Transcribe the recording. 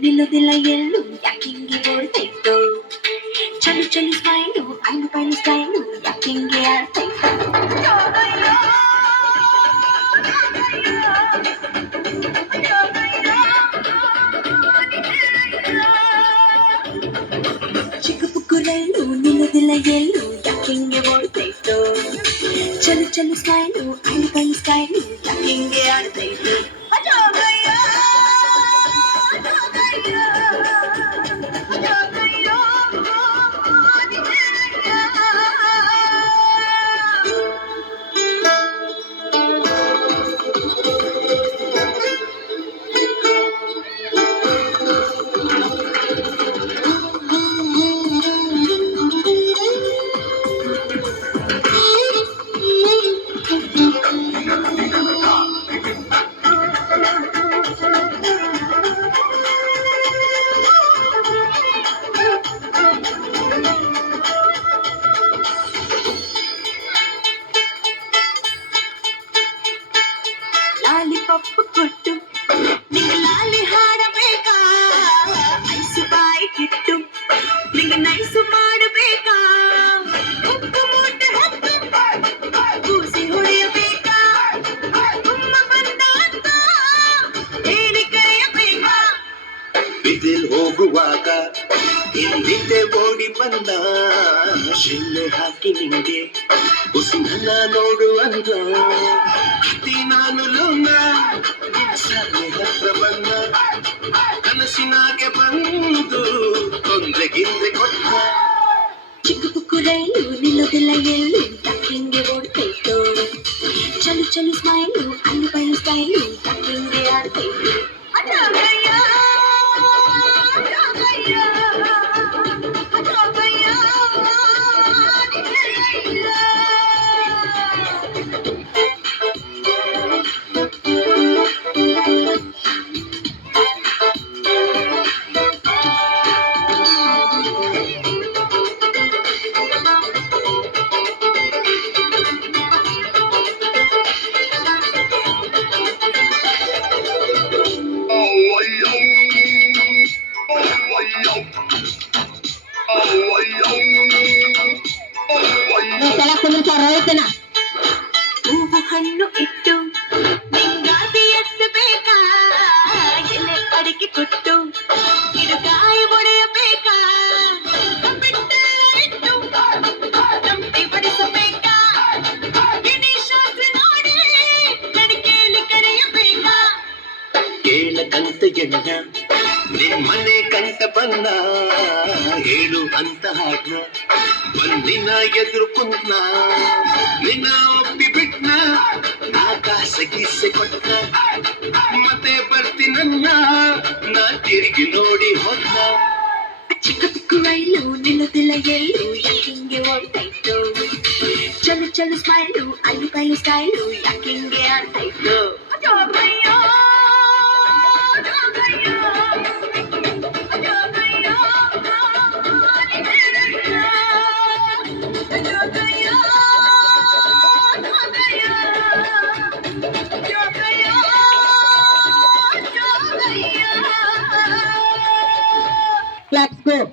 ನಿಲ್ಲುವುದಿಲ್ಲ ಎಲ್ಲೂ ಯಾಕಿಂಗೆ ಓಡ್ತೈತೋ ಚಲು ಚಲು ಸ್ಮೈಲು ಐನು ಬೈಲು ಸ್ಟೈಲು ಯಾಕಿಂಗೆ ಆಡ್ತೈತೋ ಚಿಕ್ಕ ಪುಕ್ಕು ರೈಲು ನಿಲ್ಲುವುದಿಲ್ಲ ಎಲ್ಲೂ ಯಾಕಿಂಗೆ ಓಡ್ತೈತೋ ಚಲು ಚಲು ಸ್ಮೈಲು ಐನು ಬೈಲು ಸ್ಟೈಲು ಯಾಕಿಂಗೆ లాలిపప్పు కొట్టు ಬಿದಿಲ್ ಹೋಗುವಾಗ ಹಿಂದಿಂದೆ ಓಡಿ ಬಂದ. ಶಿಲ್ಲೆ ಹಾಕಿ ನಿಂಗೆ ಉಸಿನನ್ನ ನೋಡುವಂತ ಅತಿ ನಾನು ಲೋನ ಹತ್ರ ಬಂದ. ಕನಸಿನಾಗೆ ಬಂದು ತೊಂದ್ರೆ ಗಿಂದ್ರೆ ಕೊಟ್ಟ. ಚಿಕ್ಕ ಪುಕ್ಕು ರೈಲು ನಿಲ್ಲೋದಿಲ್ಲ ಎಳ್ಳು ಯಾಕಿಂಗೆ ಓಡ್ತೈತೋ ಚಲು ಚಲು ಸ್ಮೈಲು, ಅಲ್ಲಿ ಬಯಸ್ತಾ ಸ್ಟೈಲು ತಕ್ಕಿಂಗೆ ಆಡ್ತೈತೋ ಕೆಳಗೆ ಕುಂದ್ರತಾರ ಹೋಯ್ತೇನ ಹೂವು ಹಣ್ಣು ಇಟ್ಟು ನಿಂಗಾತಿ ಎತ್ತಬೇಕಾ ಎಲೆ ಅಡಿಕೆ ಕೊಟ್ಟು ಗಿಡಗಾಯಿ ಒಡೆಯಬೇಕಾ ಕಬ್ಬಿಟ್ಟೆಲ್ಲ ಇಟ್ಟು ತಂಪಿ ಬಡಿಸಬೇಕಾ ಗಿಣಿ ಶಾಸ್ತ್ರ ನೋಡಿ ಕಡಿಕೆಯಲ್ಲಿ ಕರೆಯಬೇಕಾ ಕೇಳಕಂತ ಎಣ್ಣ ನಿಮ್ಮನೆ ಕಂಟ ಬಂದ ಹೇಳು ಅಂತ ಹಾಡ್ನ ಬಂದಿನ ಎದುರು ಕುಂತ್ನ, ನಿನ್ನ ಒಪ್ಪಿ ಬಿಟ್ನ ಆಕಾಶ ಗೀಸೆ ಕೊಟ್ಟ ಮತ್ತೆ ಬರ್ತೀನನ್ನ ನಾ ತಿರುಗಿ ನೋಡಿ ಹೋದ್ನ. ಚಿಕ್ಕ ಪಿಕ್ಕು ರೈಲು ನಿನ್ನ ಎಳ್ಳು ಯಾಕಿಂಗೆ ಹೊರಟಾಯ್ತು ಚಲು ಚಲು ಸ್ಮೈಲು, ಅಲ್ಲಿ ಬೈಲು ಸ್ಟೈಲು ಯಾಕಿಂಗೆ ಆಡ್ತೈತೋ? Let's go.